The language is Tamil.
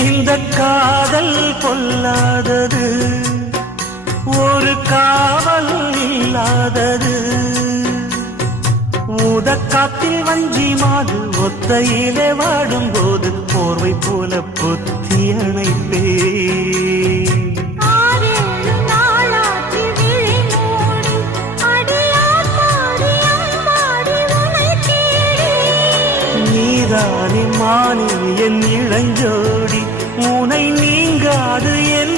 இந்த காதல் பொல்லாதது, ஒரு காவல் இல்லாதது. ஊதக்காத்தில் வஞ்சி மாது ஒத்தையிலே வாடும் போது போர்வை போல பொத்தி அணைப்பே. நீதானே மானே என் இளஞ்சோடி, உனை நீங்காது என்